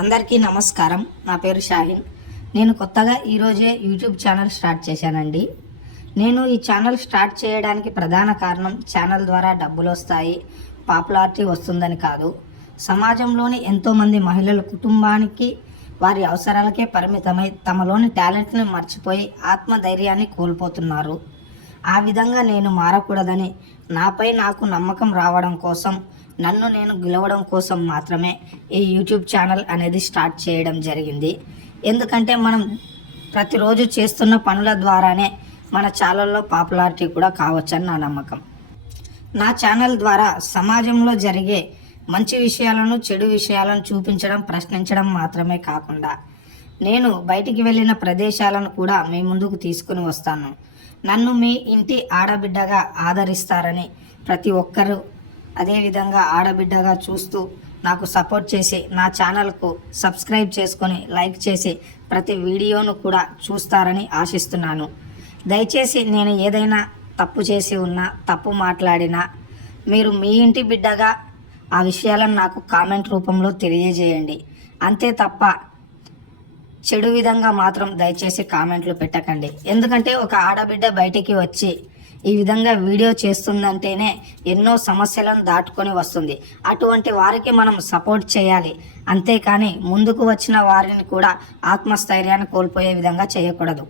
అందరికీ నమస్కారం. నా పేరు షాహిన్. నేను కొత్తగా ఈరోజే యూట్యూబ్ ఛానల్ స్టార్ట్ చేశానండి. నేను ఈ ఛానల్ స్టార్ట్ చేయడానికి ప్రధాన కారణం ఛానల్ ద్వారా డబ్బులు వస్తాయి, పాపులారిటీ వస్తుందని కాదు. సమాజంలోని ఎంతోమంది మహిళలు కుటుంబానికి వారి అవసరాలకే పరిమితమై తమలోని టాలెంట్ని మర్చిపోయి ఆత్మధైర్యాన్ని కోల్పోతున్నారు. ఆ విధంగా నేను మారకూడదని, నాపై నాకు నమ్మకం రావడం కోసం, నన్ను నేను గెలవడం కోసం మాత్రమే ఈ యూట్యూబ్ ఛానల్ అనేది స్టార్ట్ చేయడం జరిగింది. ఎందుకంటే మనం ప్రతిరోజు చేస్తున్న పనుల ద్వారానే మన ఛానల్లో పాపులారిటీ కూడా కావచ్చని నా నమ్మకం. నా ఛానల్ ద్వారా సమాజంలో జరిగే మంచి విషయాలను, చెడు విషయాలను చూపించడం, ప్రశ్నించడం మాత్రమే కాకుండా నేను బయటికి వెళ్ళిన ప్రదేశాలను కూడా మీ ముందుకు తీసుకుని వస్తాను. నన్ను మీ ఇంటి ఆడబిడ్డగా ఆదరిస్తారని ప్రతి ఒక్కరూ అదేవిధంగా ఆడబిడ్డగా చూస్తూ నాకు సపోర్ట్ చేసి నా ఛానల్కు సబ్స్క్రైబ్ చేసుకొని లైక్ చేసి ప్రతి వీడియోను కూడా చూస్తారని ఆశిస్తున్నాను. దయచేసి నేను ఏదైనా తప్పు చేసి ఉన్నా, తప్పు మాట్లాడినా మీరు మీ ఇంటి బిడ్డగా ఆ విషయాలను నాకు కామెంట్ రూపంలో తెలియజేయండి. అంతే తప్ప చెడు విధంగా మాత్రం దయచేసి కామెంట్లు పెట్టకండి. ఎందుకంటే ఒక ఆడబిడ్డ బయటికి వచ్చి ఈ విధంగా వీడియో చేస్తుందంటేనే ఎన్నో సమస్యలను దాటుకొని వస్తుంది. అటువంటి వారికి మనం సపోర్ట్ చేయాలి. అంతేకాని ముందుకు వచ్చిన వారిని కూడా ఆత్మస్థైర్యాన్ని కోల్పోయే విధంగా చేయకూడదు.